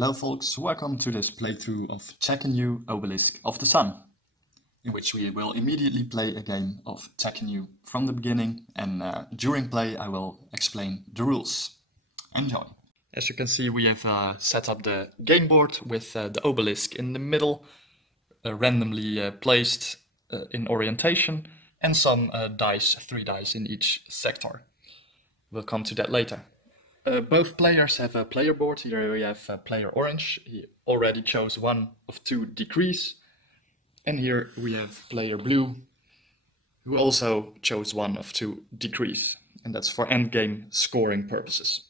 Hello folks, welcome to this playthrough of Tekhenu Obelisk of the Sun, in which we will immediately play a game of Tekhenu from the beginning, and during play I will explain the rules. Enjoy! As you can see, we have set up the game board with the obelisk in the middle, randomly placed in orientation, and some dice, 3 dice in each sector. We'll come to that later. Both players have a player board. Here we have player orange. He already chose one of 2 decrees. And here we have player blue, who also chose one of 2 decrees. And that's for endgame scoring purposes.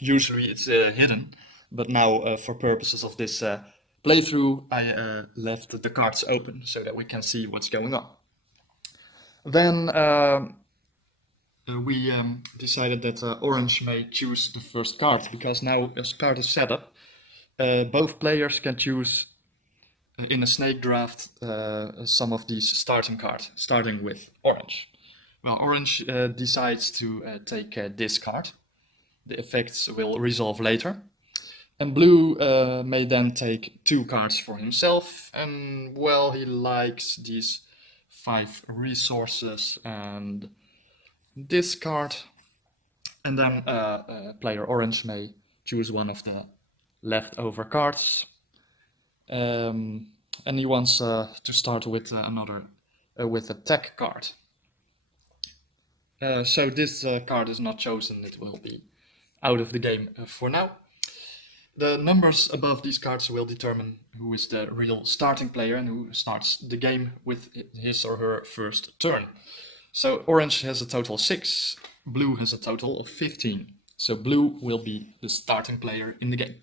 Usually it's hidden, but now for purposes of this playthrough, I left the cards open so that we can see what's going on. Then we decided that orange may choose the first card, because now as card is set up, both players can choose in a snake draft some of these starting cards, starting with orange. Well, orange decides to take this card. The effects will resolve later. And blue may then take 2 cards for himself, and well, he likes these 5 resources and this card, and then player orange may choose one of the leftover cards, and he wants to start with with a tech card. So this card is not chosen; it will be out of the game for now. The numbers above these cards will determine who is the real starting player and who starts the game with his or her first turn. So orange has a total of 6, blue has a total of 15. So blue will be the starting player in the game.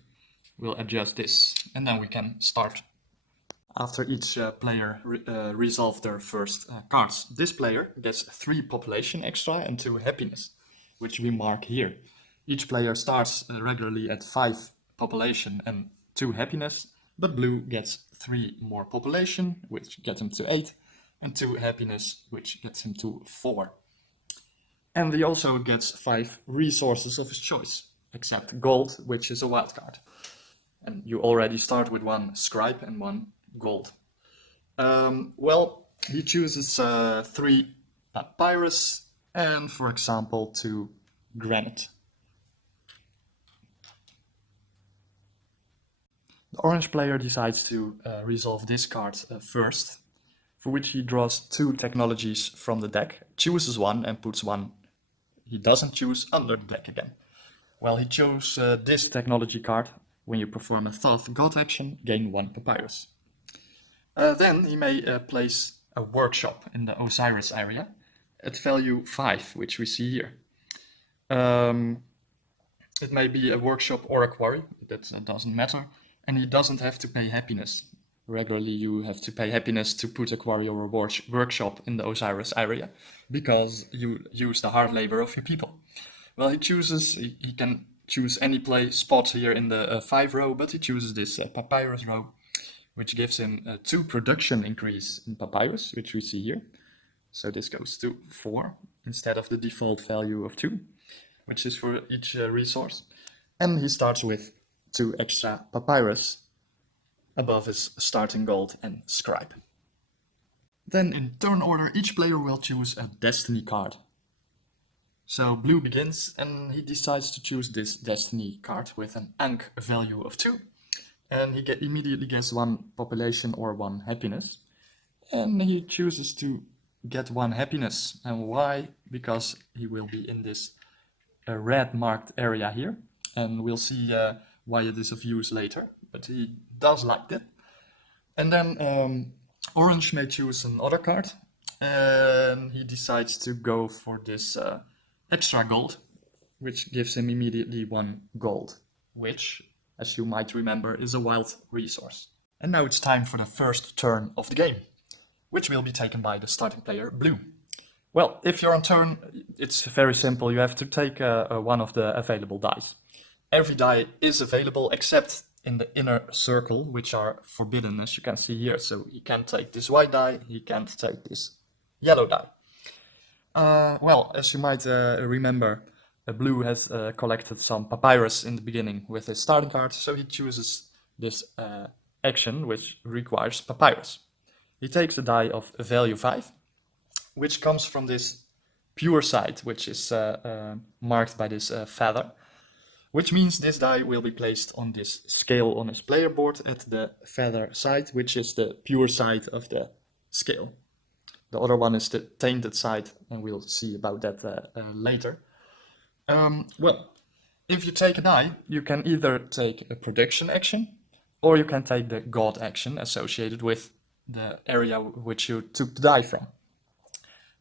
We'll adjust this, and then we can start. After each player resolve their first cards, this player gets 3 population extra and 2 happiness, which we mark here. Each player starts regularly at 5 population and 2 happiness, but blue gets 3 more population, which gets him to 8. And 2 happiness, which gets him to 4. And he also gets 5 resources of his choice, except gold, which is a wild card. And you already start with 1 scribe and 1 gold. Well, he chooses 3 papyrus and, for example, 2 granite. The orange player decides to resolve this card first, for which he draws 2 technologies from the deck, chooses one and puts one he doesn't choose under the deck again. Well, he chose this technology card. When you perform a Toth Action, gain 1 papyrus. Then he may place a workshop in the Osiris area at value 5, which we see here. It may be a workshop or a quarry, that doesn't matter, and he doesn't have to pay happiness. Regularly you have to pay happiness to put a quarry or a workshop in the Osiris area, because you use the hard labor of your people. Well, he can choose any spot here in the 5 row, but he chooses this papyrus row, which gives him a 2 production increase in papyrus, which we see here. So this goes to 4 instead of the default value of 2, which is for each resource. And he starts with 2 extra papyrus above his starting gold and scribe. Then in turn order, each player will choose a destiny card. So blue begins, and he decides to choose this destiny card with an Ankh value of 2. And he immediately gets 1 population or 1 happiness. And he chooses to get 1 happiness. And why? Because he will be in this red marked area here. And we'll see why it is of use later, but he does like that. And then orange may choose another card, and he decides to go for this extra gold, which gives him immediately 1 gold, which, as you might remember, is a wild resource. And now it's time for the first turn of the game, which will be taken by the starting player, blue. Well, if you're on turn, it's very simple. You have to take one of the available dice. Every die is available except in the inner circle, which are forbidden, as you can see here. So he can't take this white die, he can't take this yellow die. Well, as you might remember, Blue has collected some papyrus in the beginning with his starting card, so he chooses this action which requires papyrus. He takes a die of value 5, which comes from this pure side, which is marked by this feather, which means this die will be placed on this scale on his player board at the feather side, which is the pure side of the scale. The other one is the tainted side, and we'll see about that later. Well, if you take a die, you can either take a production action, or you can take the god action associated with the area which you took the die from.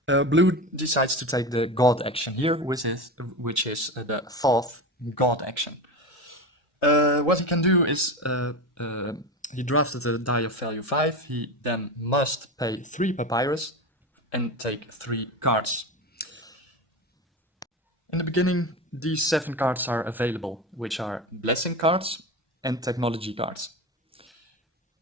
Blue decides to take the god action here, which is the Thoth god action. What he can do is, he drafted a die of value 5, he then must pay 3 papyrus and take 3 cards. In the beginning, these 7 cards are available, which are blessing cards and technology cards.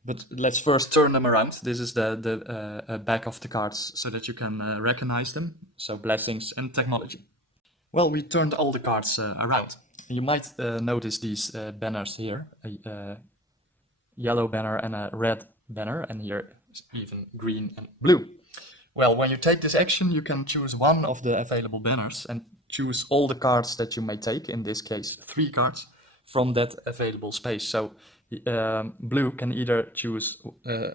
But let's first turn them around. This is the back of the cards so that you can recognize them. So blessings and technology. Well, we turned all the cards around. You might notice these banners here, a yellow banner and a red banner, and here even green and blue. Well, when you take this action, you can choose one of the available banners and choose all the cards that you may take, in this case 3 cards, from that available space. So Blue can either choose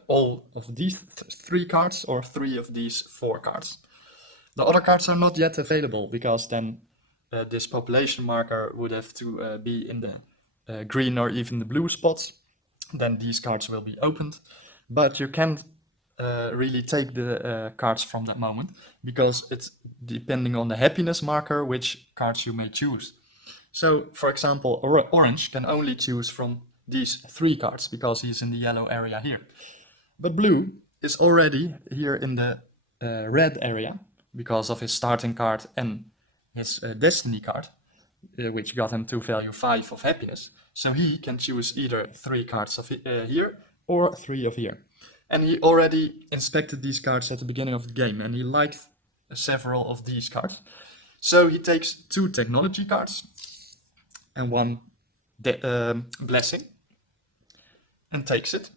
all of these 3 cards or 3 of these 4 cards. The other cards are not yet available, because then this population marker would have to be in the green or even the blue spots. Then these cards will be opened. But you can't really take the cards from that moment, because it's depending on the happiness marker which cards you may choose. So, for example, Orange can only choose from these 3 cards, because he's in the yellow area here. But Blue is already here in the red area, because of his starting card and his destiny card, which got him to value 5 of happiness. So he can choose either 3 cards of here or 3 of here. And he already inspected these cards at the beginning of the game, and he liked several of these cards. So he takes 2 technology cards and 1 blessing, and takes it.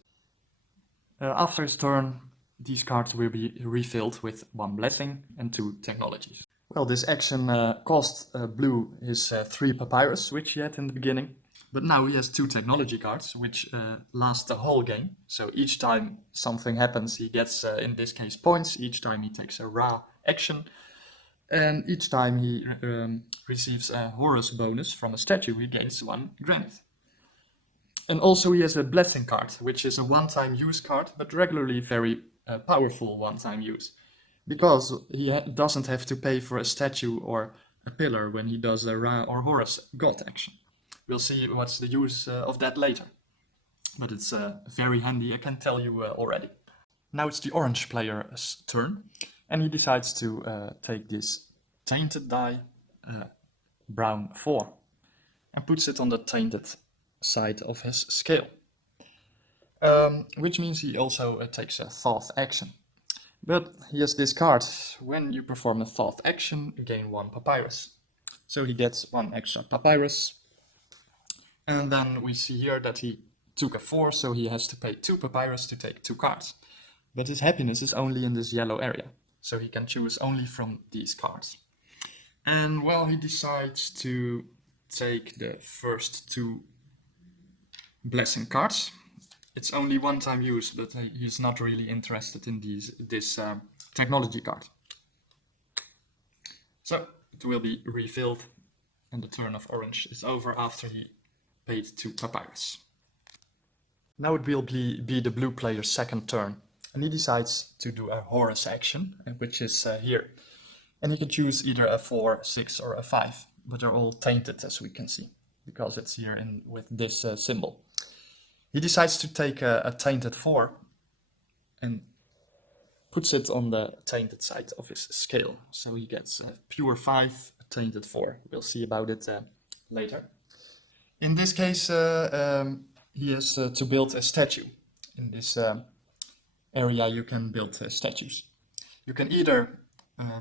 After his turn, these cards will be refilled with 1 blessing and 2 technologies. Well, this action cost Blue his 3 papyrus, which he had in the beginning. But now he has 2 technology cards, which last the whole game. So each time something happens, he gets, in this case, points. Each time he takes a Ra action. And each time he receives a Horus bonus from a statue, he gains 1 granite. And also he has a blessing card, which is a one-time use card, but regularly very powerful one-time use. Because he doesn't have to pay for a statue or a pillar when he does a Ra or Horus god action. We'll see what's the use of that later. But it's very handy, I can tell you already. Now it's the orange player's turn, and he decides to take this tainted die, brown 4, and puts it on the tainted side of his scale. Which means he also takes a Toth Action. But he has this card. When you perform a Toth Action, you gain 1 papyrus. So he gets 1 extra papyrus. And then we see here that he took a 4, so he has to pay 2 papyrus to take 2 cards. But his happiness is only in this yellow area, so he can choose only from these cards. And well, he decides to take the first 2 blessing cards. It's only one-time use, but he's not really interested in this technology card. So it will be refilled, and the turn of Orange is over after he paid 2 papyrus. Now it will be the blue player's second turn, and he decides to do a Horus Action, which is here. And he can choose either a 4, 6 or a 5, but they're all tainted, as we can see, because it's here with this symbol. He decides to take a tainted 4 and puts it on the tainted side of his scale. So he gets a pure 5, a tainted 4. We'll see about it later. In this case, he has to build a statue. In this area you can build statues. You can either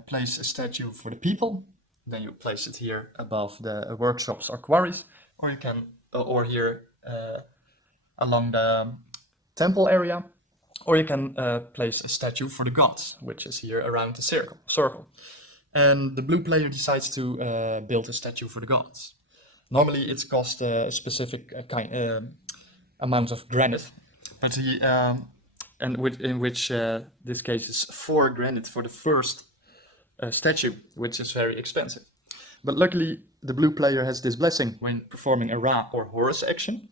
place a statue for the people, then you place it here above the workshops or quarries, or you can, or here along the temple area, or you can place a statue for the gods, which is here around the circle. And the blue player decides to build a statue for the gods. Normally it costs a specific amount of granite, but he in which this case is 4 granite for the first statue, which is very expensive. But luckily the blue player has this blessing when performing a Ra or Horus action.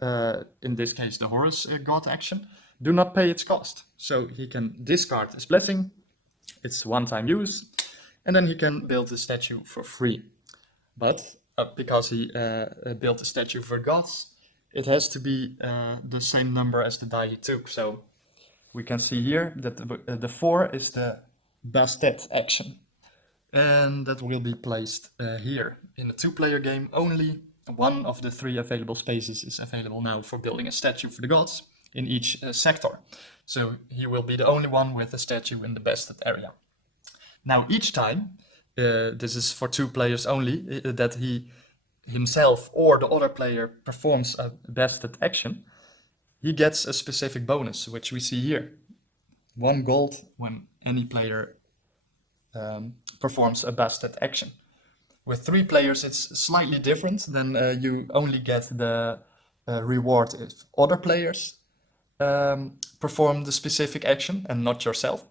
In this case the Horus god action. Do not pay its cost. So he can discard his blessing. It's one-time use. And then he can build the statue for free. But because he built a statue for gods, it has to be the same number as the die he took. So we can see here that the 4 is the Bastet Action. And that will be placed here. In a 2-player game, only one of the 3 available spaces is available now for building a statue for the gods in each sector. So he will be the only one with a statue in the Bastet area. Now each time, this is for 2 players only, that he himself or the other player performs a Bastet action, he gets a specific bonus, which we see here. 1 gold when any player performs a Bastet action. With 3 players it's slightly different. Then you only get the reward if other players perform the specific action and not yourself.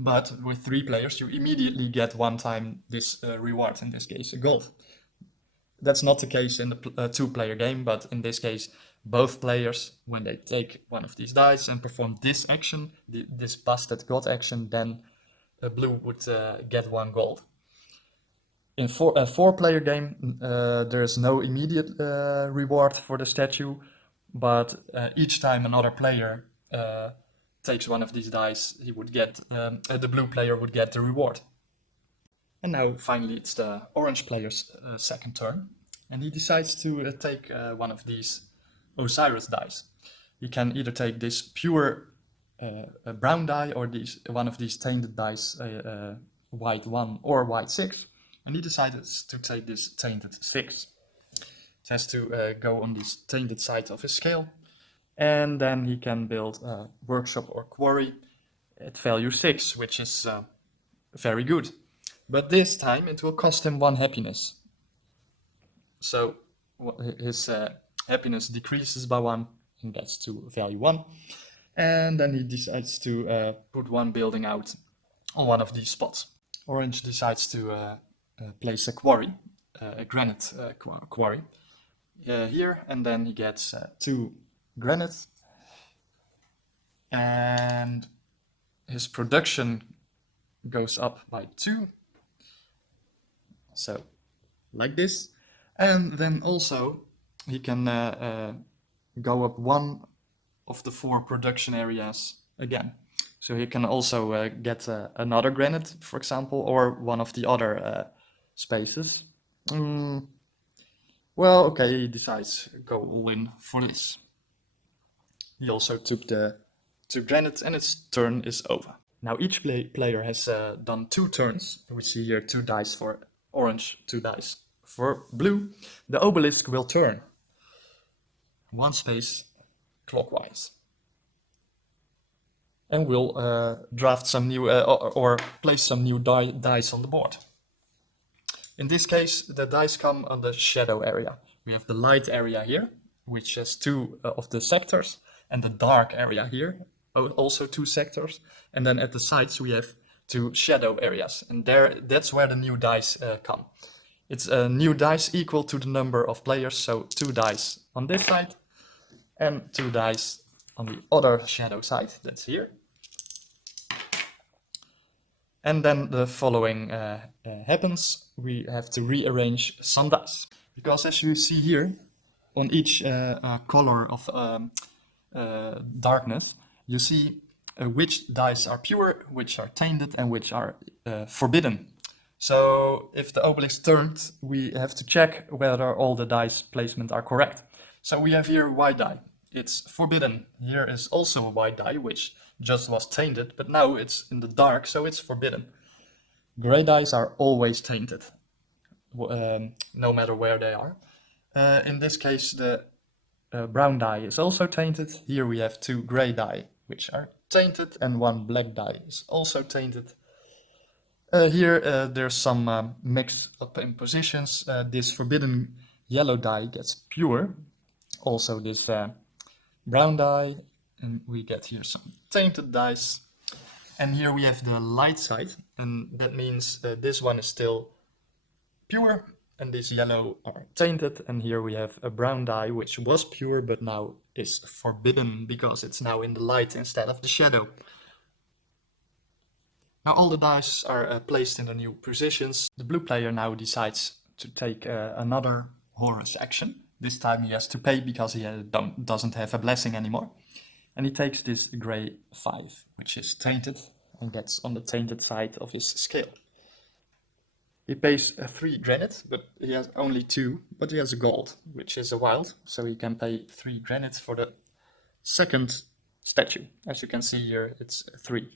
But with 3 players, you immediately get one time this reward, in this case, a gold. That's not the case in the 2-player game, but in this case, both players, when they take one of these dice and perform this action, this Bastet god action, then blue would get 1 gold. In a 4-player game, there is no immediate reward for the statue, but each time another player takes one of these dice, he would get the blue player would get the reward. And now finally it's the orange player's second turn, and he decides to take one of these Osiris dice. He can either take this pure brown die or one of these tainted dice, white 1 or white 6, and he decided to take this tainted 6. It has to go on this tainted side of his scale. And then he can build a workshop or quarry at value 6, which is very good. But this time it will cost him 1 happiness. So his happiness decreases by 1 and gets to value 1. And then he decides to put 1 building out on one of these spots. Orange decides to place a quarry, a granite quarry, here, and then he gets 2 granite, and his production goes up by 2, so like this. And then also he can go up 1 of the 4 production areas again, so he can also get another granite, for example, or one of the other spaces. Well, okay, he decides go all in for this. He also took the 2 granite, and its turn is over. Now each player has done 2 turns. We see here 2 dice for orange, 2 dice for blue. The obelisk will turn 1 space clockwise. And we'll draft some new, or place some new dice on the board. In this case, the dice come on the shadow area. We have the light area here, which has 2 of the sectors, and the dark area here, also 2 sectors. And then at the sides we have 2 shadow areas, and that's where the new dice come. It's a new dice equal to the number of players, so 2 dice on this side and 2 dice on the other shadow side, that's here. And then the following happens. We have to rearrange some dice, because as you see here, on each color of darkness, you see which dice are pure, which are tainted, and which are forbidden. So if the obelisk turned, we have to check whether all the dice placement are correct. So we have here white die. It's forbidden. Here is also a white die, which just was tainted, but now it's in the dark, so it's forbidden. Gray dice are always tainted. no matter where they are. In this case, the brown die is also tainted. Here we have 2 gray die, which are tainted, and 1 black die is also tainted. Here there's some mix up in positions. This forbidden yellow die gets pure. Also this brown die, and we get here some tainted dice. And here we have the light side, and that means this one is still pure, and these yellow are tainted. And here we have a brown die, which was pure, but now is forbidden, because it's now in the light instead of the shadow. Now all the dice are placed in the new positions. The blue player now decides to take another Horus action. This time he has to pay because he doesn't have a blessing anymore. And he takes this gray 5, which is tainted, and gets on the tainted side of his scale. He pays 3 granite, but he has only 2, but he has a gold, which is a wild, so he can pay 3 granite for the second statue. As you can see here, it's 3.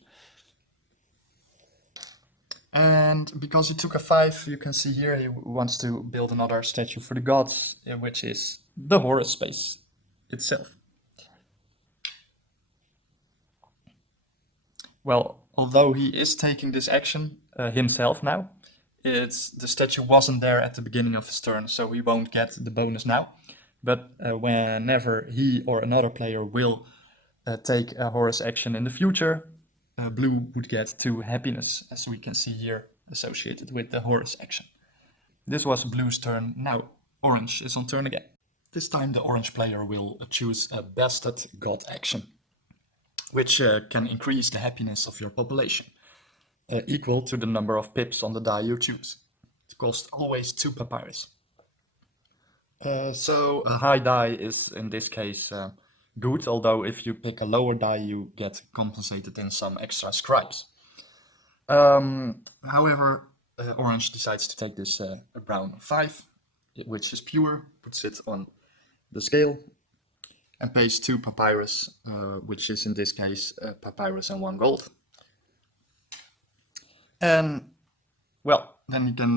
And because he took a 5, you can see here he wants to build another statue for the gods, which is the Horus space itself. Well, although he is taking this action himself now, the statue wasn't there at the beginning of his turn, so he won't get the bonus now. But whenever he or another player will take a Horus action in the future, blue would get 2 happiness, as we can see here, associated with the Horus action. This was blue's turn. Now orange is on turn again. This time the orange player will choose a Bastet God action, which can increase the happiness of your population, equal to the number of pips on the die you choose. It costs always 2 papyrus. So a high die is in this case good, although if you pick a lower die you get compensated in some extra scribes. However, orange decides to take this brown 5, which is pure, puts it on the scale, and pays 2 papyrus, which is in this case papyrus and 1 gold. And well, then he can,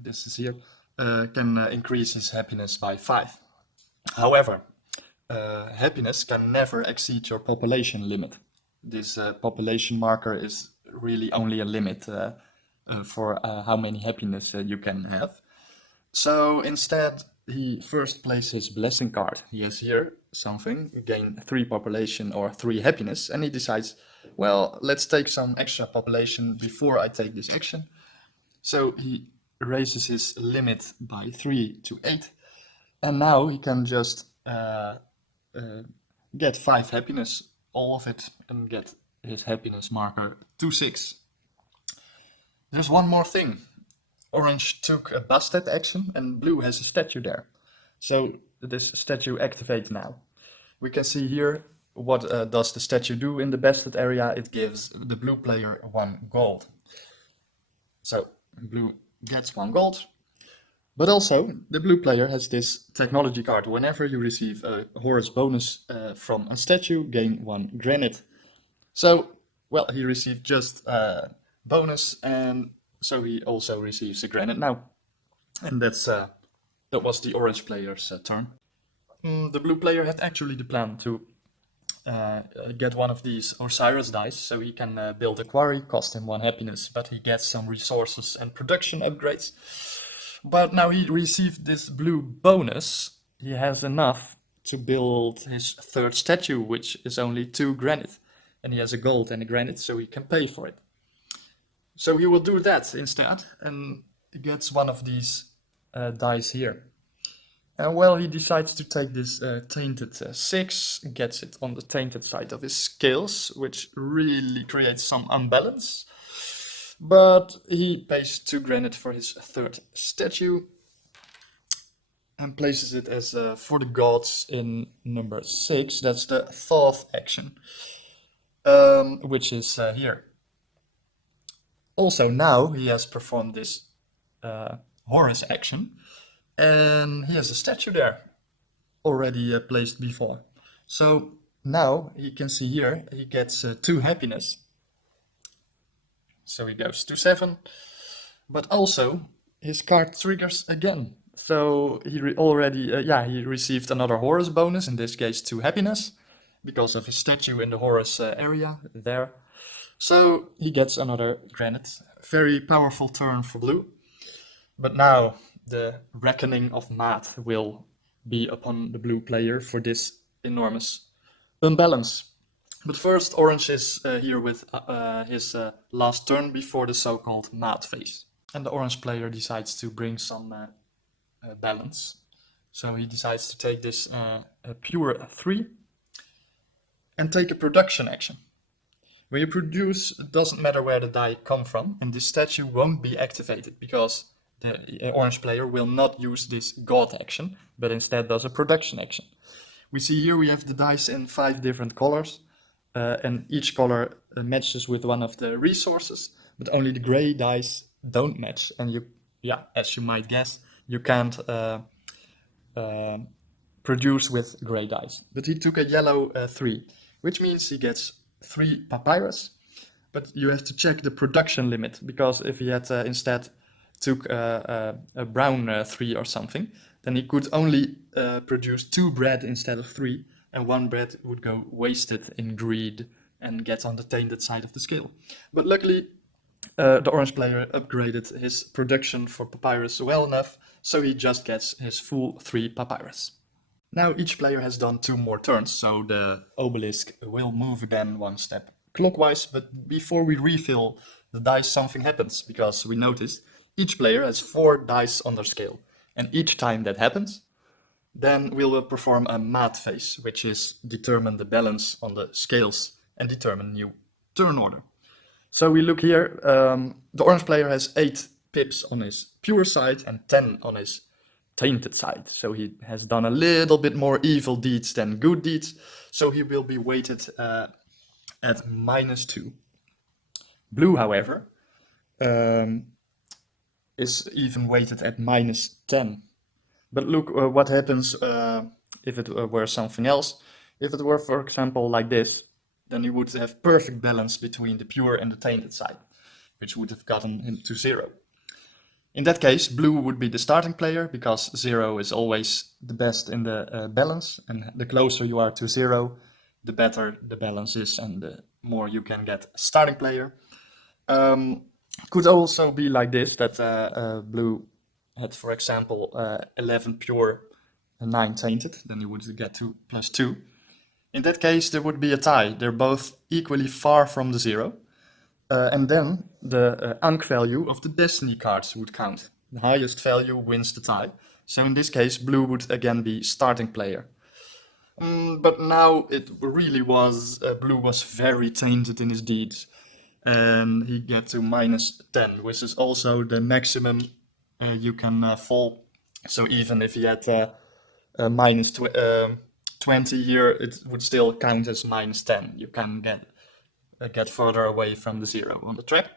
this is here, can increase his happiness by 5. However, happiness can never exceed your population limit. This population marker is really only a limit for how many happiness you can have. So instead, he first plays his blessing card. He has here something, gain 3 population or 3 happiness, and he decides, well, let's take some extra population before I take this action. So he raises his limit by 3 to 8, and now he can just get 5 happiness, all of it, and get his happiness marker to 6. There's one more thing. Orange took a Bastet action and blue has a statue there. So this statue activates now. We can see here what does the statue do in the Bastet area. It gives the blue player 1 gold. So blue gets 1 gold. But also the blue player has this technology card. Whenever you receive a Horus bonus from a statue, gain 1 granite. So, well, he received just a bonus, and so he also receives a granite now. And that was the orange player's turn. The blue player had actually the plan to get one of these Osiris dice, so he can build a quarry, cost him 1 happiness, but he gets some resources and production upgrades. But now he received this blue bonus, he has enough to build his 3rd statue, which is only 2 granite. And he has a gold and a granite, so he can pay for it. So he will do that instead, and he gets one of these dice here. And well, he decides to take this tainted 6, gets it on the tainted side of his scales, which really creates some unbalance. But he pays 2 granite for his 3rd statue and places it as for the gods in number 6. That's the Toth Action, which is here. Also now he has performed this Horus Action, and he has a statue there already placed before. So now you can see here he gets 2 happiness. So he goes to 7, but also his card triggers again. So he he received another Horus bonus, in this case 2 happiness, because of his statue in the Horus area there. So he gets another granite. Very powerful turn for blue. But now the reckoning of Maat will be upon the blue player for this enormous unbalance. But first, orange is here with his last turn before the so-called Maat Phase. And the orange player decides to bring some balance. So he decides to take this pure 3 and take a production action. When you produce, it doesn't matter where the die come from, and this statue won't be activated because the orange player will not use this God action, but instead does a production action. We see here we have the dice in 5 different colors, and each color matches with one of the resources, but only the gray dice don't match. And as you might guess, you can't produce with gray dice. But he took a yellow 3, which means he gets 3 papyrus. But you have to check the production limit, because if he had instead took a brown 3 or something, then he could only produce 2 bread instead of 3, and 1 bread would go wasted in greed and get on the tainted side of the scale. But luckily, the orange player upgraded his production for papyrus well enough, so he just gets his full 3 papyrus. Now each player has done 2 more turns, so the obelisk will move again 1 step clockwise, but before we refill the dice, something happens, because we notice each player has 4 dice on their scale, and each time that happens, then we will perform a Maat Phase, which is determine the balance on the scales and determine new turn order. So we look here, the orange player has 8 pips on his pure side and 10 on his tainted side. So he has done a little bit more evil deeds than good deeds, so he will be weighted at -2. Blue, however, is even weighted at -10. But look what happens if it were something else. If it were, for example, like this, then you would have perfect balance between the pure and the tainted side, which would have gotten him to 0. In that case, blue would be the starting player, because 0 is always the best in the balance, and the closer you are to 0, the better the balance is, and the more you can get starting player. Could also be like this, that blue had, for example, 11 pure and 9 tainted, then you would get to +2. In that case, there would be a tie. They're both equally far from the 0. And then the Ankh value of the destiny cards would count. The highest value wins the tie. So in this case, blue would again be starting player. But now it really was, blue was very tainted in his deeds. And he gets to -10, which is also the maximum you can fall. So even if he had -20 here, it would still count as -10. You can get further away from the 0 on the track.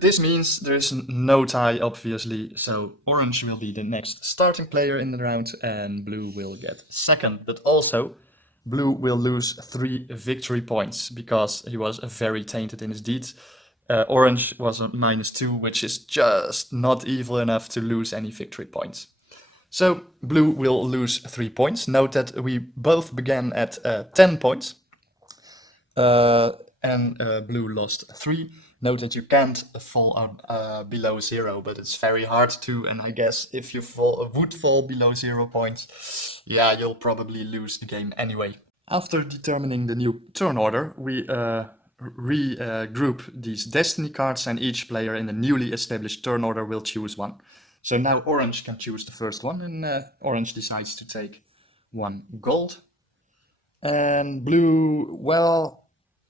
This means there is no tie, obviously, so orange will be the next starting player in the round, and blue will get second. But also, blue will lose 3 victory points, because he was very tainted in his deeds. Orange was a -2, which is just not evil enough to lose any victory points. So blue will lose 3 points. Note that we both began at 10 points. And blue lost 3. Note that you can't fall out below 0, but it's very hard to, and I guess if you would fall below 0 points, yeah, you'll probably lose the game anyway. After determining the new turn order, we regroup these destiny cards, and each player in the newly established turn order will choose one. So now orange can choose the first one, and orange decides to take 1 gold. And blue, well,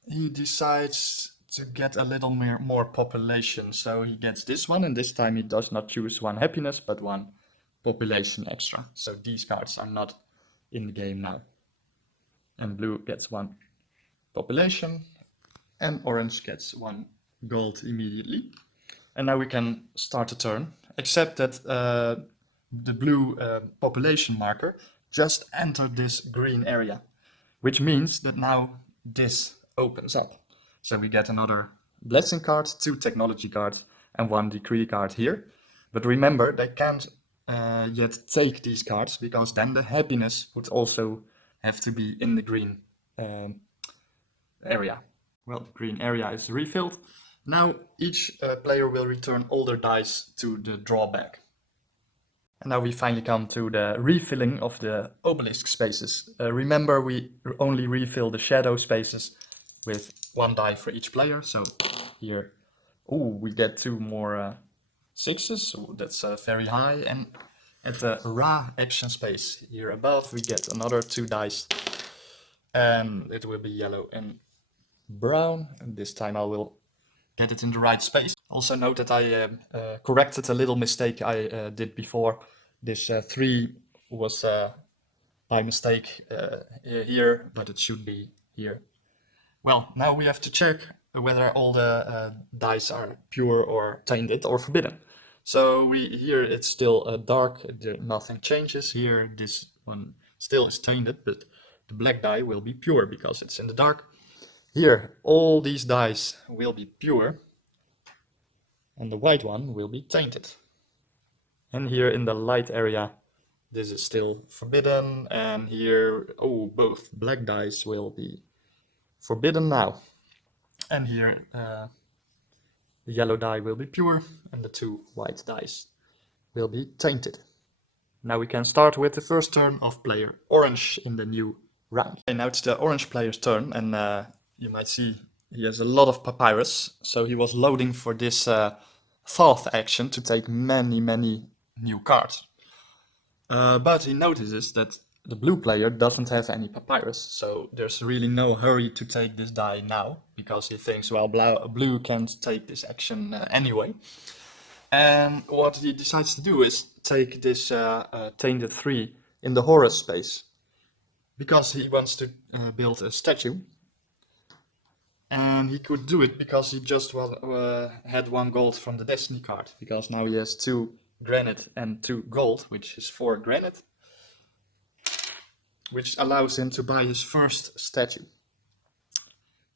he decides to get a little more population, so he gets this one, and this time he does not choose 1 happiness, but 1 population extra. So these cards are not in the game now. And blue gets 1 population, and orange gets 1 gold immediately. And now we can start a turn, except that the blue population marker just entered this green area, which means that now this opens up. So we get another blessing card, 2 technology cards, and one decree card here. But remember, they can't yet take these cards, because then the happiness would also have to be in the green area. Well, the green area is refilled. Now each player will return all their dice to the drawback. And now we finally come to the refilling of the obelisk spaces. Remember, we only refill the shadow spaces with 1 die for each player. So here, we get 2 more 6s, so that's very high. And at the Ra action space here above, we get another 2 dice. And it will be yellow and brown. And this time I will get it in the right space. Also note that I corrected a little mistake I did before. This 3 was by mistake here, but it should be here. Well, now we have to check whether all the dice are pure or tainted or forbidden. So here it's still dark, nothing changes. Here this one still is tainted, but the black die will be pure because it's in the dark. Here all these dice will be pure, and the white one will be tainted. And here in the light area, this is still forbidden, and here, both black dice will be forbidden now. And here, the yellow die will be pure, and the 2 white dice will be tainted. Now we can start with the first turn of player orange in the new round. Okay, now it's the orange player's turn, and you might see he has a lot of papyrus, so he was loading for this Thoth Action to take many new cards. But he notices that the blue player doesn't have any papyrus, so there's really no hurry to take this die now, because he thinks, well, blue can't take this action anyway. And what he decides to do is take this tainted 3 in the Horus space, because he wants to build a statue. And he could do it because he just had 1 gold from the Destiny card, because now he has 2 granite and 2 gold, which is 4 granite, which allows him to buy his first statue.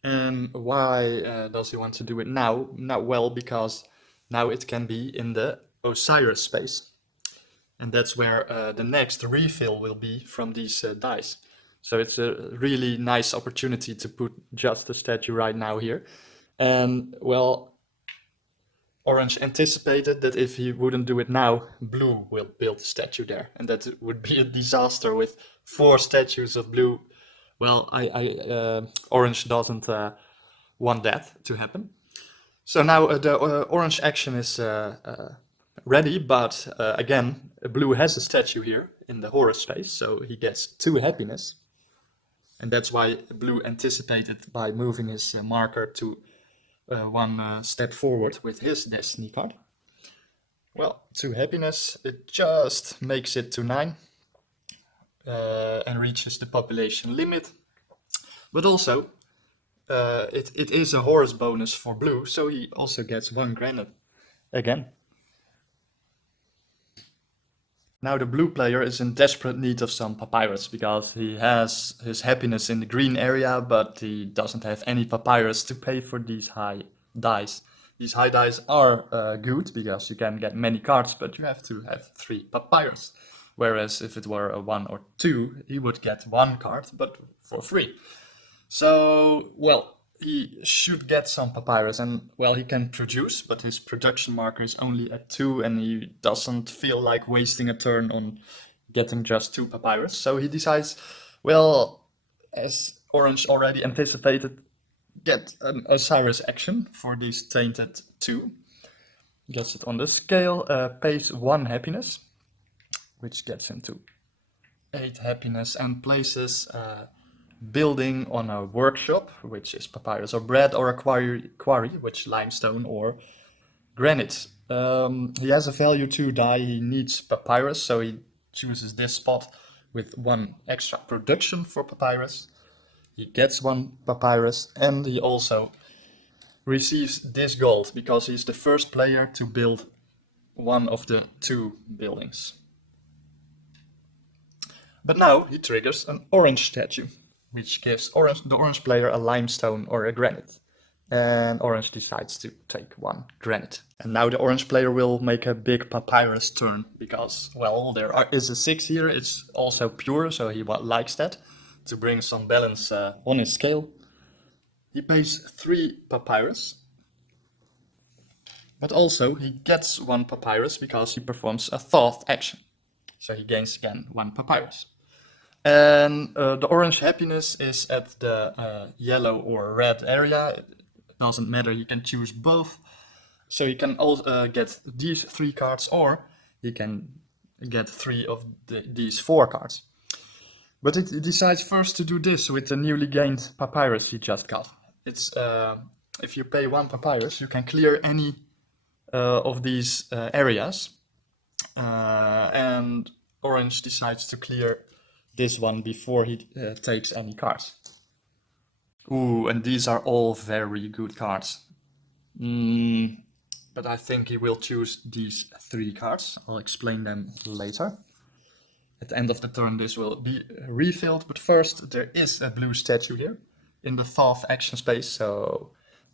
And why does he want to do it now? Well, because now it can be in the Osiris space, and that's where the next refill will be from these dice. So it's a really nice opportunity to put just the statue right now here. And well, orange anticipated that if he wouldn't do it now, blue will build a statue there, and that would be a disaster with 4 statues of blue. Well, orange doesn't want that to happen. So now the orange action is ready, but again, blue has a statue here in the Horus space, so he gets 2 happiness. And that's why blue anticipated by moving his marker to 1 step forward with his Destiny card. Well, 2 happiness, it just makes it to 9 and reaches the population limit. But also, it is a Horus bonus for blue, so he also gets 1 granite again. Now the blue player is in desperate need of some papyrus, because he has his happiness in the green area, but he doesn't have any papyrus to pay for these high dice. These high dice are good, because you can get many cards, but you have to have 3 papyrus. Whereas if it were a 1 or 2, he would get 1 card, but for free. So, well, he should get some papyrus, and well, he can produce, but his production marker is only at 2, and he doesn't feel like wasting a turn on getting just 2 papyrus. So he decides, well, as orange already anticipated, get an Osiris action for this tainted 2. Gets it on the scale, pays 1 happiness, which gets him to 8 happiness, and places building on a workshop, which is papyrus or bread, or a quarry, which limestone or granite. He has a value 2 die, he needs papyrus, so he chooses this spot with 1 extra production for papyrus. He gets 1 papyrus, and he also receives this gold, because he's the first player to build 1 of the 2 buildings. But now he triggers an orange statue, which gives the orange player a limestone or a granite. and orange decides to take one granite. And now the orange player will make a big papyrus turn, because, well, is a 6 here, it's also pure, so he likes that, to bring some balance on his scale. He pays 3 papyrus, but also he gets 1 papyrus because he performs a Thoth Action. So he gains again 1 papyrus. And the orange happiness is at the yellow or red area. It doesn't matter, he can choose both. So he can also get these 3 cards, or he can get 3 of these 4 cards. But he decides first to do this with the newly gained papyrus he just got. It's if you pay 1 papyrus, you can clear any of these areas. And orange decides to clear this one before he takes any cards. Ooh, and these are all very good cards. But I think he will choose these 3 cards. I'll explain them later. At the end of the turn this will be refilled, but first there is a blue statue here in the Toth Action space, so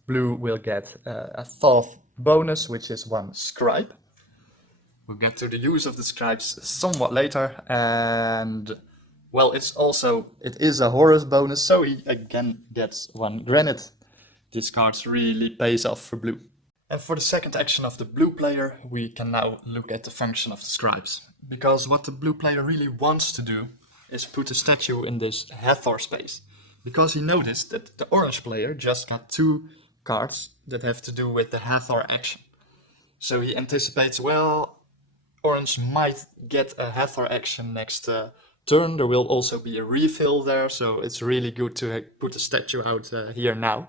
blue will get a Thoth bonus, which is 1 scribe. We'll get to the use of the scribes somewhat later, and well, it is a Horus bonus, so he again gets 1 granite. This card really pays off for blue. And for the second action of the blue player, we can now look at the function of the scribes. Because what the blue player really wants to do is put a statue in this Hathor space. Because he noticed that the orange player just got 2 cards that have to do with the Hathor Action. So he anticipates, well, orange might get a Hathor Action next turn. There will also be a refill there, so it's really good to put a statue out here now.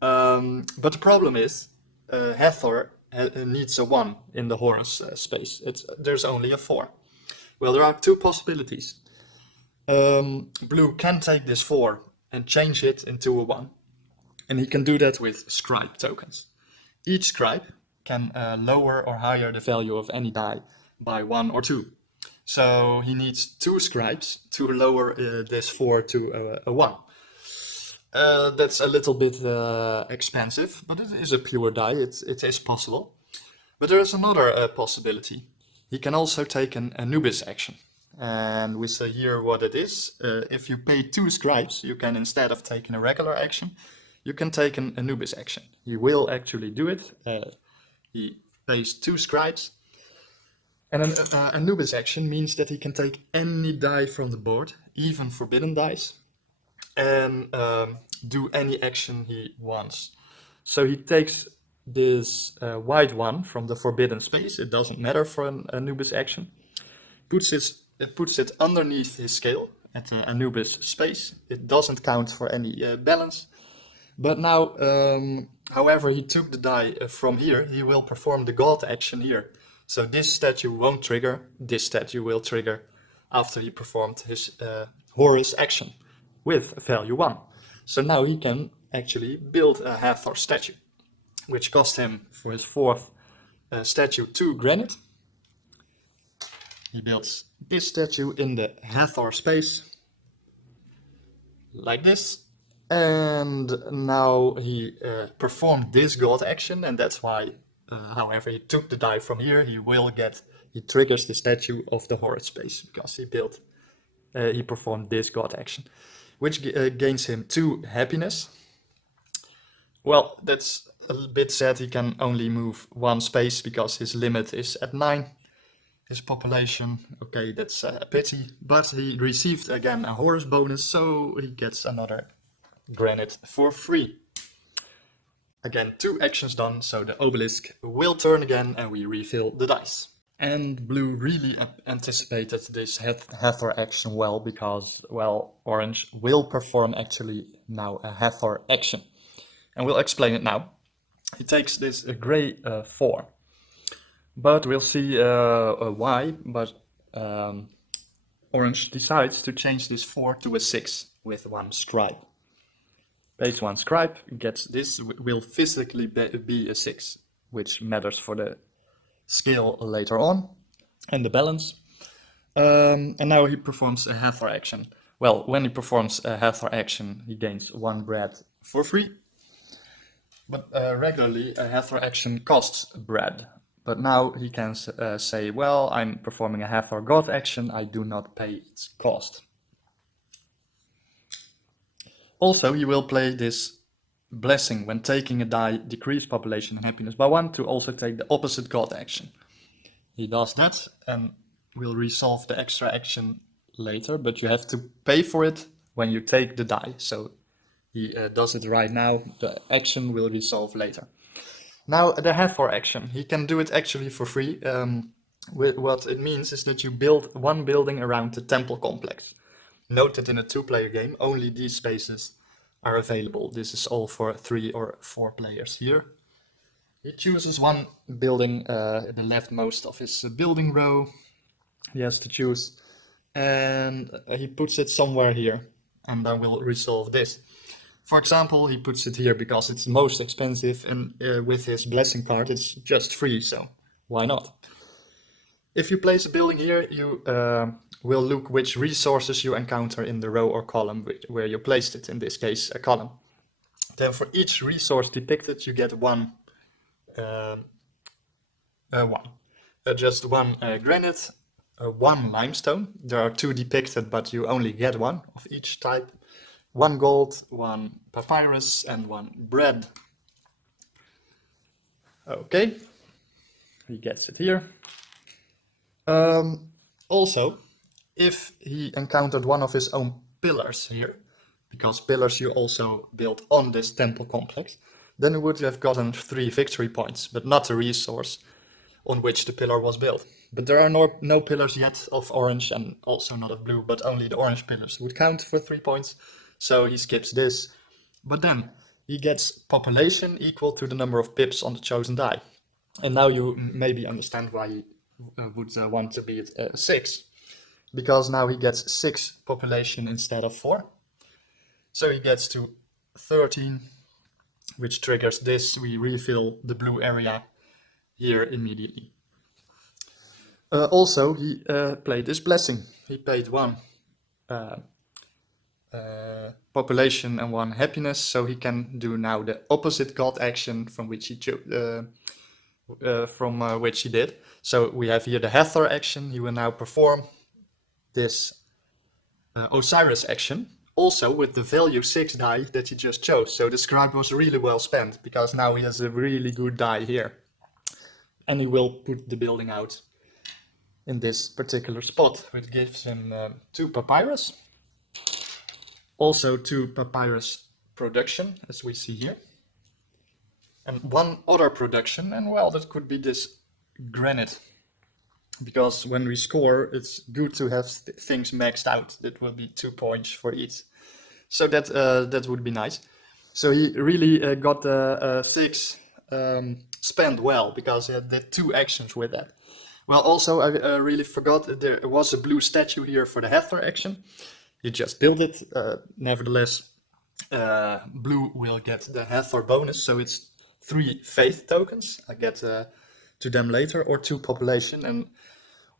But the problem is, Hathor needs a 1 in the Horus space. There's only a 4. Well, there are 2 possibilities. Blue can take this 4 and change it into a 1. And he can do that with scribe tokens. Each scribe can lower or higher the value of any die by 1 or 2. So he needs 2 scribes to lower this 4 to a 1. That's a little bit expensive, but it is a pure die, it is possible. But there is another possibility. He can also take an Anubis Action. And we see here what it is. If you pay 2 scribes, you can, instead of taking a regular action, you can take an Anubis Action. He will actually do it. He pays 2 scribes. And an Anubis Action means that he can take any die from the board, even forbidden dice, and do any action he wants. So he takes this white one from the forbidden space. It doesn't matter for an Anubis Action. Puts it underneath his scale at the Anubis space. It doesn't count for any balance. But now, however he took the die from here, he will perform the God Action here. So this statue won't trigger, this statue will trigger after he performed his Horus Action with value 1. So now he can actually build a Hathor statue, which cost him for his 4th statue 2 granite. He builds this statue in the Hathor space, like this. And now he performed this God Action, and that's why, however he took the die from here, he triggers the statue of the Horus space, because he performed this God Action, which gains him 2 happiness. Well, that's a bit sad. He can only move 1 space because his limit is at 9. His population, okay, that's a pity. But he received again a Horus bonus, so he gets another granite for free. Again, 2 actions done, so the obelisk will turn again and we refill the dice. And blue really anticipated this Hathor Action well, because, well, orange will perform actually now a Hathor Action. And we'll explain it now. He takes this gray 4. But we'll see why, but orange decides to change this 4 to a 6 with 1 scribe. Pays 1 scribe, gets this, will physically be a 6, which matters for the skill later on, and the balance. And now he performs a Hathor Action. Well, when he performs a Hathor Action, he gains 1 bread for free. But regularly, a Hathor action costs bread. But now he can say, well, I'm performing a Hathor god action, I do not pay its cost. Also, he will play this blessing when taking a die, decrease population and happiness by 1 to also take the opposite god action. He does that and will resolve the extra action later, but you have to pay for it when you take the die. So he does it right now, the action will resolve later. Now the Hathor action, he can do it actually for free. What it means is that you build one building around the temple complex. Note that in a 2-player game, only these spaces are available. This is all for 3 or 4 players here. He chooses one building, the leftmost of his building row. He has to choose, and he puts it somewhere here, and then we'll resolve this. For example, he puts it here because it's most expensive, and with his blessing card, it's just free, so why not? If you place a building here, you will look which resources you encounter in the row or column where you placed it, in this case, a column. Then for each resource depicted, you get just one granite, 1 limestone. There are 2 depicted, but you only get 1 of each type. 1 gold, 1 papyrus, and 1 bread. Okay, he gets it here. Also, if he encountered one of his own pillars here, because pillars you also built on this temple complex, then he would have gotten 3 victory points, but not the resource on which the pillar was built. But there are no pillars yet of orange and also not of blue, but only the orange pillars would count for 3 points, so he skips this. But then he gets population equal to the number of pips on the chosen die. And now you maybe understand why he would want to be at 6. Because now he gets 6 population instead of 4. So he gets to 13, which triggers this. We refill the blue area here immediately. Also, he played this blessing. He paid 1 population and 1 happiness, so he can do now the opposite god action from which he did. So we have here the Hathor action. He will now perform this Osiris action, also with the value 6 die that he just chose. So the scribe was really well spent, because now he has a really good die here. And he will put the building out in this particular spot, which gives him 2 papyrus. Also 2 papyrus production, as we see here. And 1 other production, and well, that could be this granite. Because when we score, it's good to have things maxed out. That will be 2 points for each. So that would be nice. So he really got the 6 spent well, because he had the 2 actions with that. Well, also, I really forgot that there was a blue statue here for the Hathor action. You just build it. Nevertheless, blue will get the Hathor bonus, so it's 3 faith tokens. I get to them later, or 2 population. And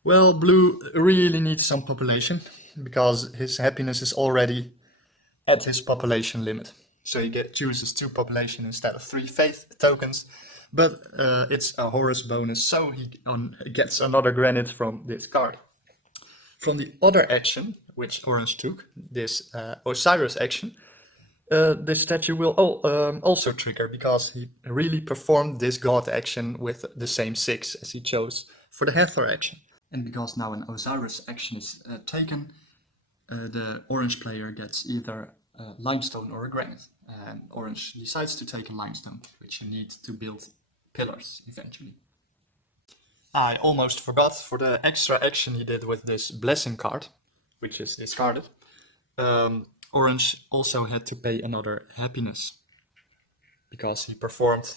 well, blue really needs some population, because his happiness is already at his population limit. So he chooses 2 population instead of 3 faith tokens. But it's a Horus bonus, so he gets another granite from this card. From the other action, which Orange took, this Osiris action, this statue will also trigger, because he really performed this god action with the same 6 as he chose for the Hathor action. And because now an Osiris action is taken, the orange player gets either limestone or a granite. And orange decides to take a limestone, which you need to build pillars eventually. I almost forgot, for the extra action he did with this blessing card, which is discarded, orange also had to pay another happiness, because he performed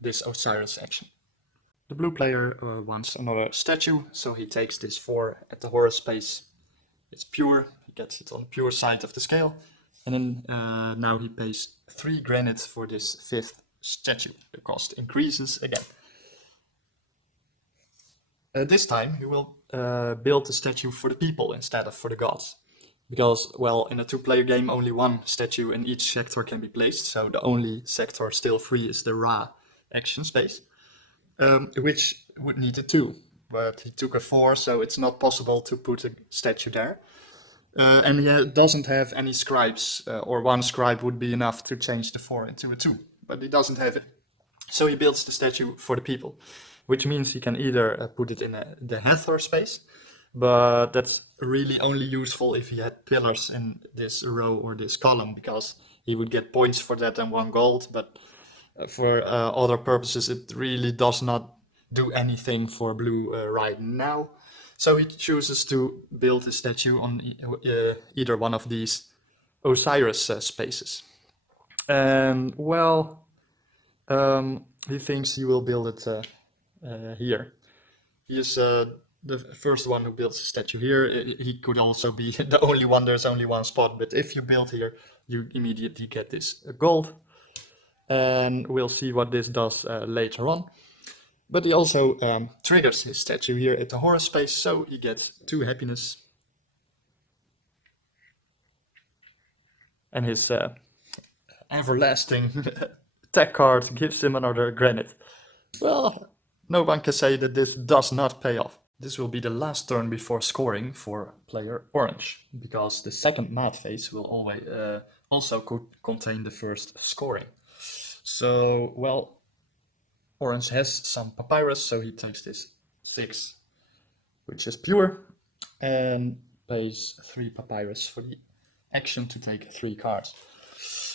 this Osiris action. The blue player wants another statue, so he takes this 4 at the Horus space. It's pure, he gets it on the pure side of the scale. And then now he pays 3 granite for this 5th statue. The cost increases again. This time he will build a statue for the people instead of for the gods. because, well, in a two-player game, only one statue in each sector can be placed, so the only sector still free is the Ra action space, which would need a 2. But he took a 4, so it's not possible to put a statue there. And he doesn't have any scribes, or one scribe would be enough to change the 4 into a 2, but he doesn't have it. So he builds the statue for the people, which means he can either put it in the Hathor space, but that's really only useful if he had pillars in this row or this column, because he would get points for that and 1 gold, but for other purposes it really does not do anything for blue right now. So he chooses to build a statue on either one of these Osiris spaces. And, well, he thinks he will build it here. He is the first one who builds a statue here. He could also be the only one, there's only one spot, but if you build here, you immediately get this gold. And we'll see what this does later on. But he also triggers his statue here at the Horus space, so he gets 2 happiness. And his everlasting tech card gives him another granite. Well, no one can say that this does not pay off. This will be the last turn before scoring for player orange, because the second Maat Phase will always also contain the first scoring. So, well, orange has some papyrus, so he takes this 6, which is pure, and pays 3 papyrus for the action to take 3 cards.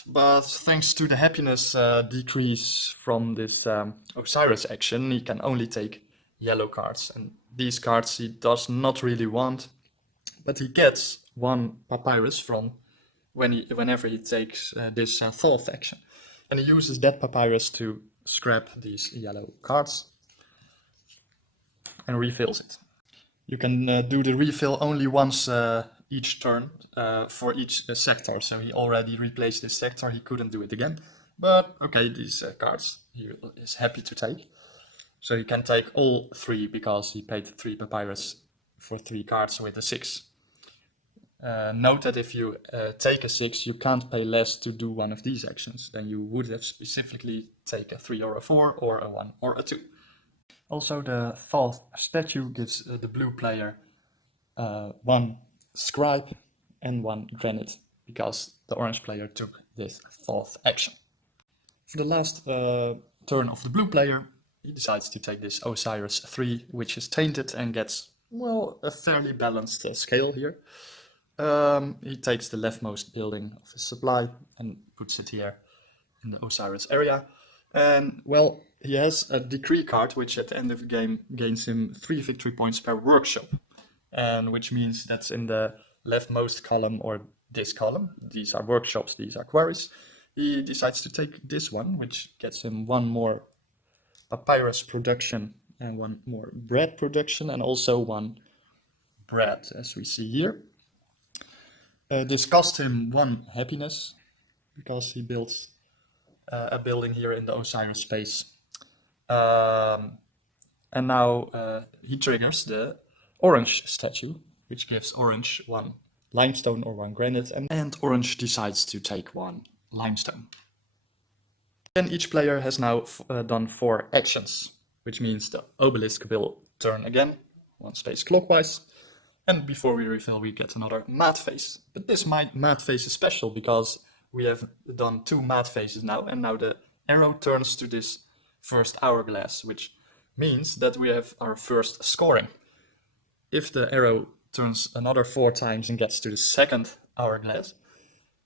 But thanks to the happiness decrease from this Osiris action, he can only take yellow cards, and these cards he does not really want, but he gets 1 papyrus from whenever he takes this Thoth action, and he uses that papyrus to scrap these yellow cards and refills it. You can do the refill only once each turn for each sector, so he already replaced this sector, he couldn't do it again, but okay, these cards he is happy to take. So he can take all 3 because he paid 3 papyrus for 3 cards with a 6. Note that if you take a 6, you can't pay less to do one of these actions than you would have specifically take a 3 or a 4 or a 1 or a 2. Also, the Thoth statue gives the blue player 1 scribe and 1 granite, because the orange player took this Thoth action. For the last turn of the blue player, he decides to take this Osiris 3, which is tainted and gets, well, a fairly balanced scale here. He takes the leftmost building of his supply and puts it here in the Osiris area. And, well, he has a decree card, which at the end of the game gains him 3 victory points per workshop. And which means that's in the leftmost column or this column. These are workshops, these are quarries. He decides to take this one, which gets him 1 more papyrus production and 1 more bread production, and also 1 bread, as we see here. This cost him 1 happiness, because he builds a building here in the Osiris space. And now he triggers the orange statue, which gives orange 1 limestone or 1 granite, and orange decides to take 1 limestone. Then each player has now done 4 actions, which means the obelisk will turn again, 1 space clockwise, and before we refill we get another Maat Phase. But this Maat Phase is special because we have done 2 Maat Phases now, and now the arrow turns to this first hourglass, which means that we have our first scoring. If the arrow turns another 4 times and gets to the second hourglass,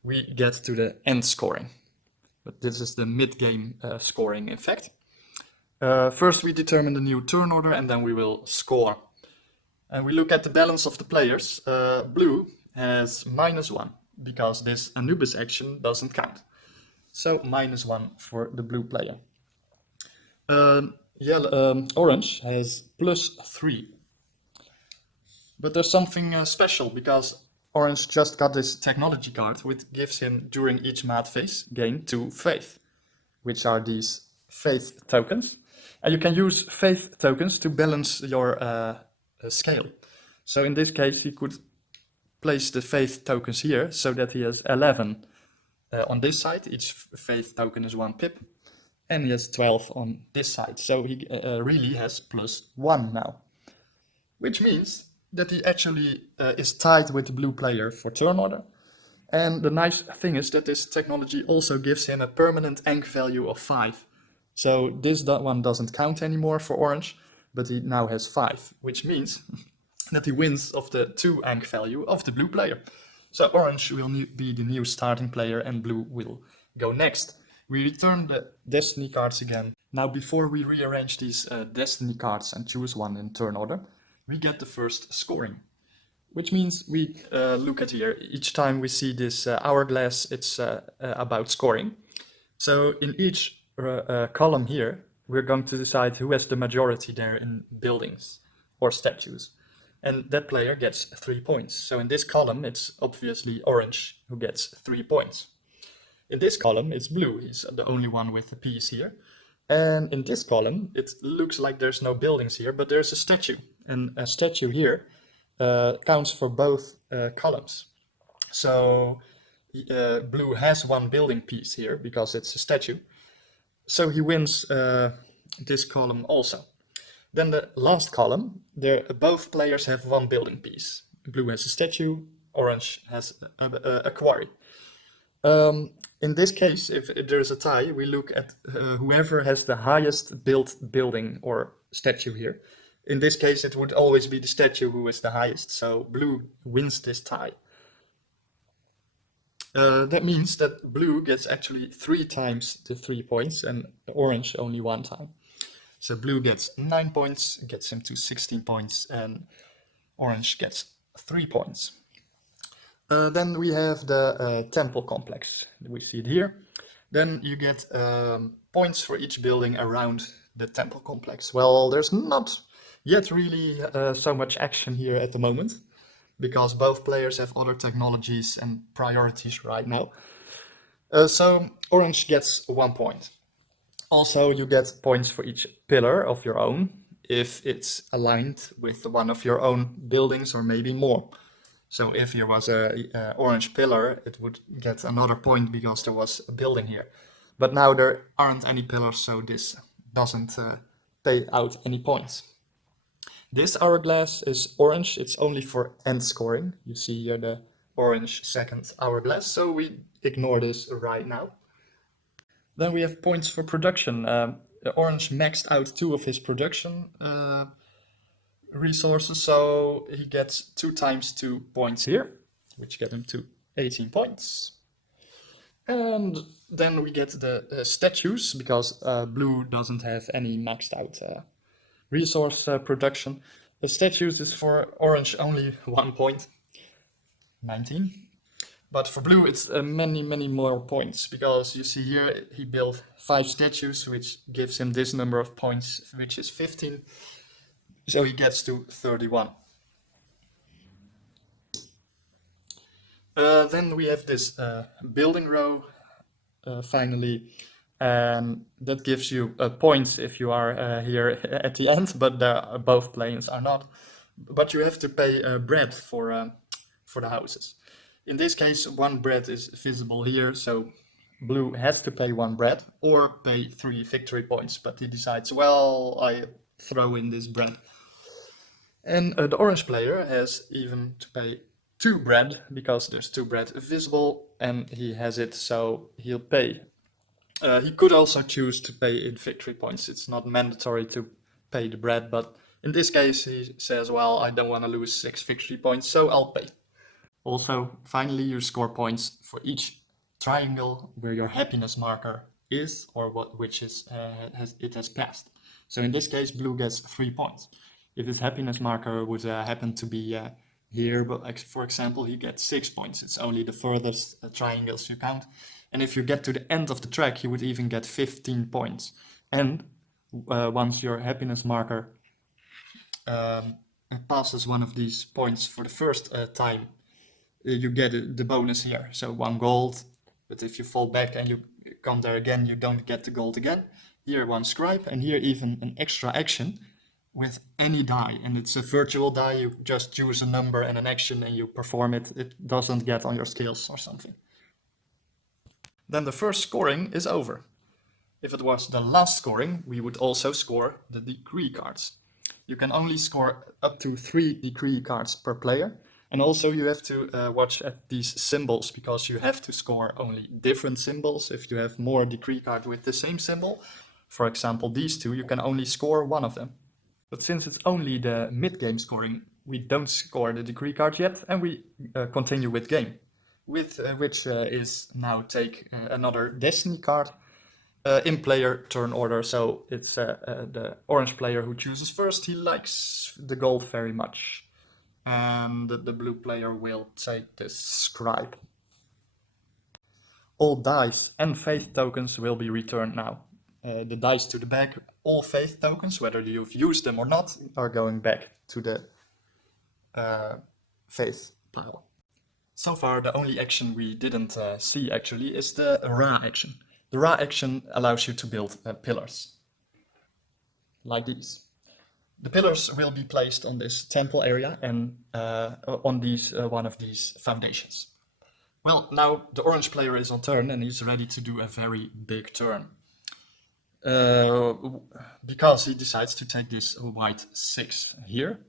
we get to the end scoring. But this is the mid-game scoring effect. First we determine the new turn order, and then we will score. And we look at the balance of the players. Blue has -1, because this Anubis action doesn't count. So -1 for the blue player. Orange has +3. But there's something special, because Orange just got this technology card, which gives him, during each Maat Phase, gain 2 faith, which are these faith tokens. And you can use faith tokens to balance your scale. So in this case, he could place the faith tokens here so that he has 11 on this side. Each faith token is 1 pip. And he has 12 on this side. So he really has +1 now. Which means that he actually is tied with the blue player for turn order. And the nice thing is that this technology also gives him a permanent Ankh value of 5. So this one doesn't count anymore for orange, but he now has 5, which means that he wins of the 2 Ankh value of the blue player. So orange will be the new starting player and blue will go next. We return the Destiny cards again. Now before we rearrange these Destiny cards and choose one in turn order, we get the first scoring. Which means we look at here, each time we see this hourglass, it's about scoring. So in each column here, we're going to decide who has the majority there in buildings or statues. And that player gets 3 points. So in this column, it's obviously orange who gets 3 points. In this column, it's blue. He's the only one with a piece here. And in this column, it looks like there's no buildings here, but there's a statue. And a statue here counts for both columns. So blue has 1 building piece here because it's a statue. So he wins this column also. Then the last column, both players have 1 building piece. Blue has a statue, orange has a quarry. In this case, if there's a tie, we look at whoever has the highest built building or statue here. In this case, it would always be the statue who is the highest, so blue wins this tie. That means that blue gets actually 3 times the 3 points and orange only 1 time. So blue gets 9 points, gets him to 16 points, and orange gets 3 points. Then we have the temple complex. We see it here. Then you get points for each building around the temple complex. Well, there's not yet really so much action here at the moment, because both players have other technologies and priorities right now. So orange gets 1 point. Also, you get points for each pillar of your own, if it's aligned with one of your own buildings or maybe more. So if here was a orange pillar, it would get another point because there was a building here. But now there aren't any pillars, so this doesn't pay out any points. This hourglass is orange, it's only for end scoring. You see here the orange second hourglass, so we ignore this right now. Then we have points for production. The orange maxed out 2 of his production resources, so he gets 2 times 2 points here, which get him to 18 points. And then we get the statues, because blue doesn't have any maxed out resource production. The statues is for orange only 1 point, 19. But for blue it's many more points, because you see here he built 5 statues, which gives him this number of points, which is 15. So he gets to 31. Then we have this building row, finally, and that gives you points if you are here at the end, but both planes are not. But you have to pay bread for the houses. In this case, 1 bread is visible here, so blue has to pay 1 bread or pay 3 victory points, but he decides, well, I throw in this bread. And the orange player has even to pay 2 bread, because there's 2 bread visible, and he has it, so he'll pay. He could also choose to pay in victory points. It's not mandatory to pay the bread, but in this case he says, well, I don't want to lose 6 victory points, so I'll pay. Also, finally, you score points for each triangle where your happiness marker is, or which is it has passed. So in this case, blue gets 3 points. If his happiness marker would happen to be here, but for example, he gets 6 points. It's only the furthest triangles you count. And if you get to the end of the track, you would even get 15 points. And once your happiness marker passes one of these points for the first time, you get the bonus here. So 1 gold, but if you fall back and you come there again, you don't get the gold again. Here 1 scribe, and here even an extra action, with any die, and it's a virtual die. You just choose a number and an action and you perform it. It doesn't get on your skills or something. Then the first scoring is over. If it was the last scoring, we would also score the decree cards. You can only score up to 3 decree cards per player. And also you have to watch at these symbols, because you have to score only different symbols. If you have more decree cards with the same symbol, for example these two, you can only score one of them. But since it's only the mid-game scoring, we don't score the decree card yet, and we continue with game. Which is now take another destiny card in player turn order. So it's the orange player who chooses first. He likes the gold very much. And the blue player will take the scribe. All dice and faith tokens will be returned now. The dice to the back, all faith tokens, whether you've used them or not, are going back to the faith pile. So far, the only action we didn't see actually is the Ra action. The Ra action allows you to build pillars, like these. The pillars will be placed on this temple area and on these one of these foundations. Well, now the orange player is on turn and he's ready to do a very big turn. Because he decides to take this white 6 here,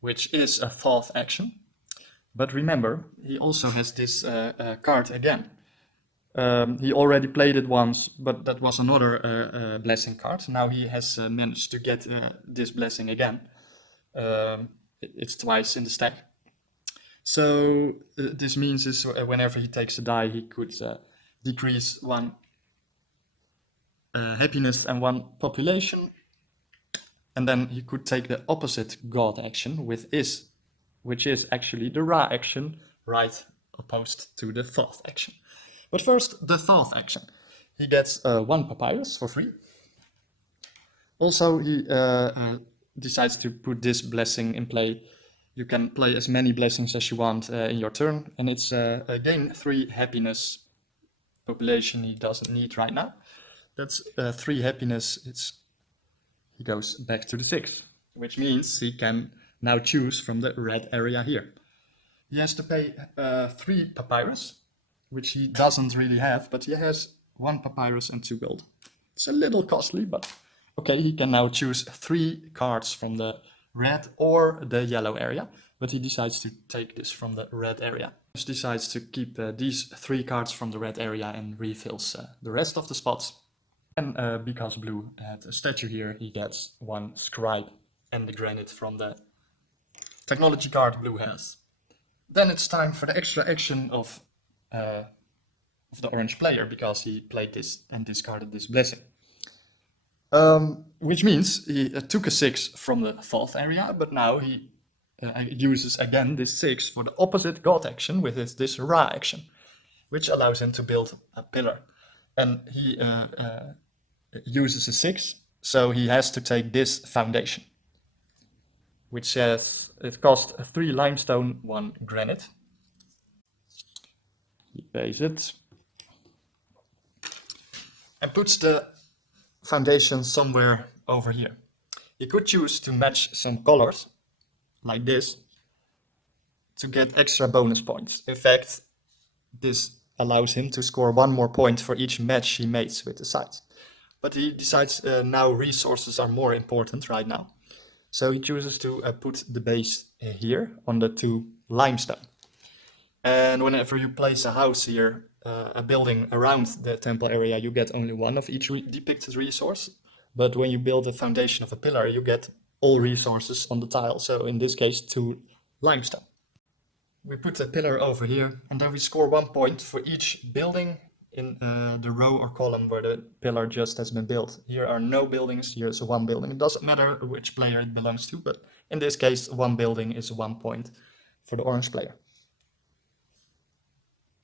which is a Thoth action. But remember, he also has this card again. He already played it once, but that was another blessing card. Now he has managed to get this blessing again. It's twice in the stack. So this means is whenever he takes a die, he could decrease 1 happiness and 1 population. And then he could take the opposite God action with is, which is actually the Ra action, right opposed to the Thoth action. But first, the Thoth action. He gets 1 papyrus for free. Also, he decides to put this blessing in play. You can play as many blessings as you want in your turn, and it's gain 3 happiness population he doesn't need right now. That's 3 happiness. He goes back to the 6, which means he can now choose from the red area here. He has to pay 3 papyrus, which he doesn't really have, but he has 1 papyrus and 2 gold. It's a little costly, but okay, he can now choose 3 cards from the red or the yellow area, but he decides to take this from the red area. He decides to keep these 3 cards from the red area and refills the rest of the spots. And because blue had a statue here, he gets 1 scribe and the granite from the technology card blue has. Then it's time for the extra action of the orange player, because he played this and discarded this blessing. Which means he took a 6 from the Thoth area, but now he uses again this 6 for the opposite God action with this Ra action, which allows him to build a pillar. And he uses a 6, so he has to take this foundation, which says it costs 3 limestone, 1 granite. He pays it and puts the foundation somewhere over here. He could choose to match some colors, like this, to get extra bonus points. In fact, this allows him to score 1 more point for each match he makes with the sides. But he decides now resources are more important right now. So he chooses to put the base here on the 2 limestone. And whenever you place a house here, a building around the temple area, you get only 1 of each depicted resource. But when you build a foundation of a pillar, you get all resources on the tile. So in this case, 2 limestone. We put a pillar over here, and then we score 1 point for each building in the row or column where the pillar just has been built. Here are no buildings, here's 1 building. It doesn't matter which player it belongs to, but in this case, 1 building is 1 point for the orange player.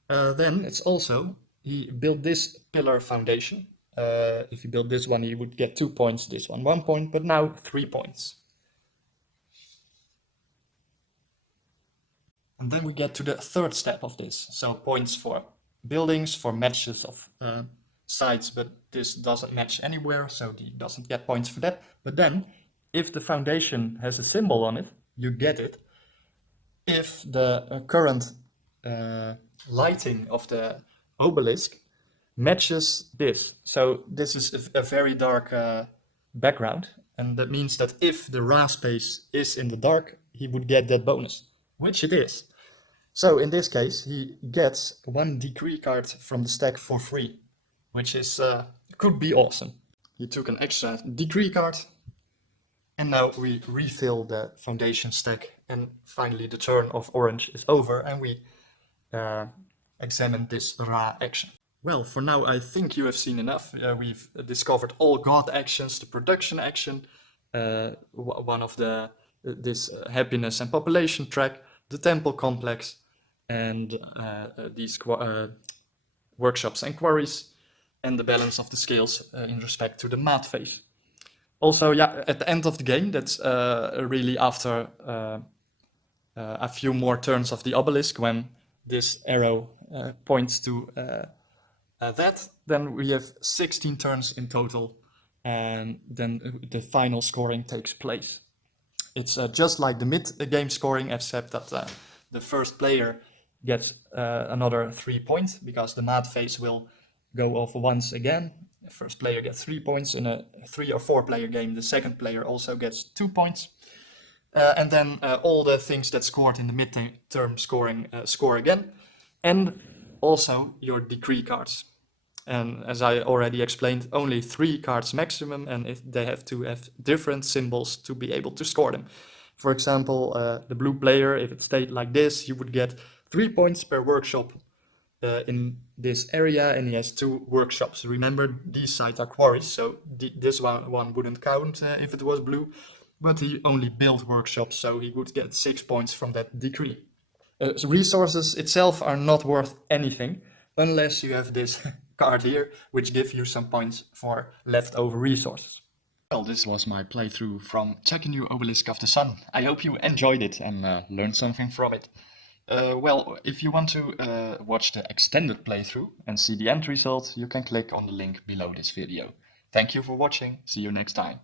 Then it's also, he built this pillar foundation. If he built this one, he would get 2 points, this one 1 point, but now 3 points. And then we get to the 3rd step of this. So points for buildings, for matches of sides, but this doesn't match anywhere, so he doesn't get points for that. But then if the foundation has a symbol on it, you get it. If the current lighting of the obelisk matches this, so this is a very dark background, and that means that if the Ra space is in the dark, he would get that bonus, which it is. So in this case, he gets 1 decree card from the stack for free, which is could be awesome. He took an extra decree card, and now we refill the foundation stack, and finally the turn of orange is over, and we examine this Ra action. Well, for now I think you have seen enough. We've discovered all god actions, the production action, one of this happiness and population track, the temple complex, and these workshops and quarries, and the balance of the scales in respect to the Maat Phase. Also, yeah, at the end of the game, that's really after a few more turns of the obelisk, when this arrow points to that, then we have 16 turns in total, and then the final scoring takes place. It's just like the mid-game scoring, except that the first player gets another 3 points, because the Maat Phase will go off once again. The first player gets 3 points. In a 3 or 4 player game, the second player also gets 2 points. And then all the things that scored in the mid-term scoring score again. And also your decree cards. And as I already explained, only 3 cards maximum, and they have to have different symbols to be able to score them. For example, the blue player, if it stayed like this, he would get 3 points per workshop in this area, and he has 2 workshops. Remember, these sites are quarries, so this one wouldn't count if it was blue, but he only built workshops, so he would get 6 points from that decree. So resources itself are not worth anything, unless you have this card here, which gives you some points for leftover resources. Well, this was my playthrough from Tekhenu Obelisk of the Sun. I hope you enjoyed it and learned something from it. Well, if you want to watch the extended playthrough and see the end result, you can click on the link below this video. Thank you for watching. See you next time.